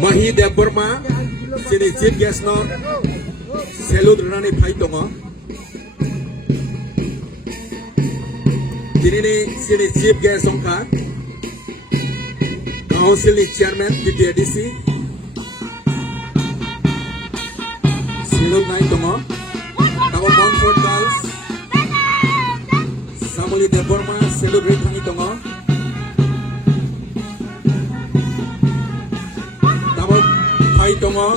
Mahi Deborma, Chini Chief Guest no, Salute Rani Paitongo. Chini Chief Guest on card. Council Chairman, PTADC. Salute Naitongo. Tawa Montfort Girls. Samuli Deborma, Salute Ritangitongo. Tongo,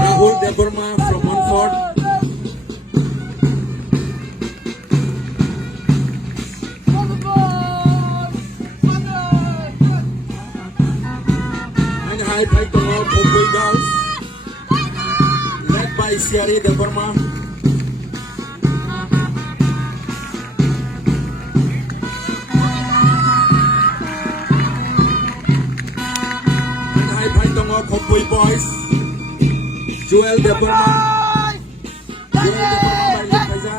Rahul Deborma from Montfort. And hi, Tongo, Khumpui girls, led by Siari Deborma. Khumpui boys, Joel Deborma, by Laikha.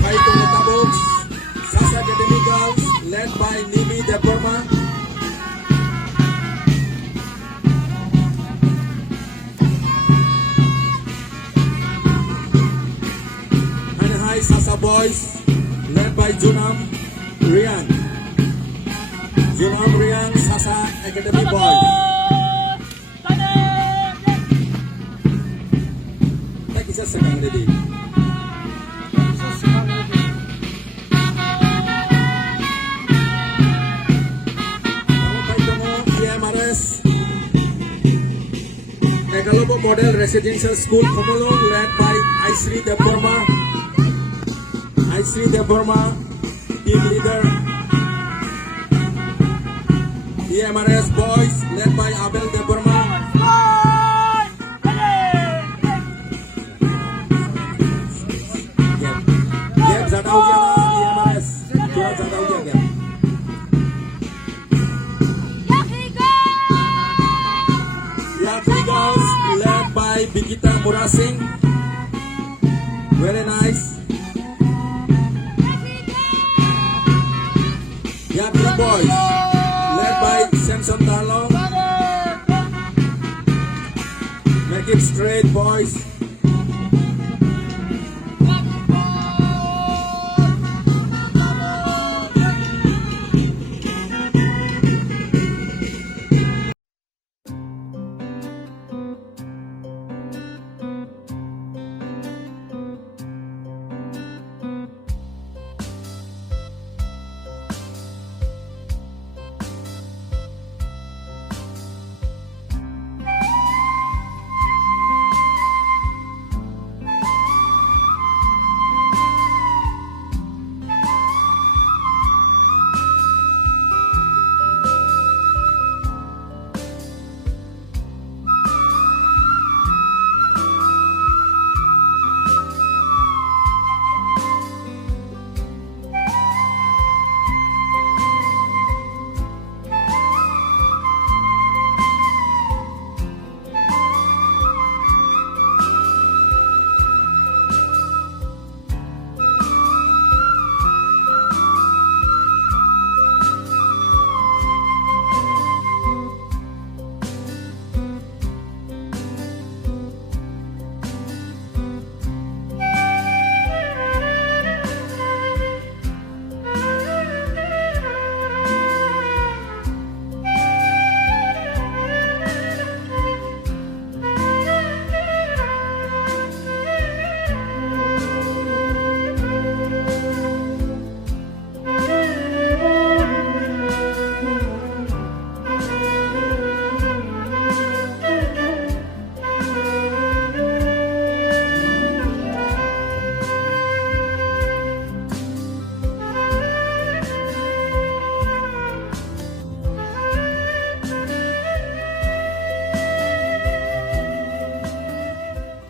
Paitongo Taboks, Sasa Academy girls, led by Nimi Deborma. Sasa boys, led by Junam Rian. Junam Rian, Sasa Academy boys. Tak kisah sekarang ini. Kamu kaitamo EMRS. Megalobo Model Residential School Khomolong, led by Aisri Deborma. Aisri Deborma, team leader. EMRS boys, led by Abel Deborma. Gap zada ho gaya na EMRS, थोड़ा ज़्यादा हो गया gap. Yapi girls, led by Bikita Murasing. Very nice. Yapi boys, led by Samson Talong. Make it straight, boys.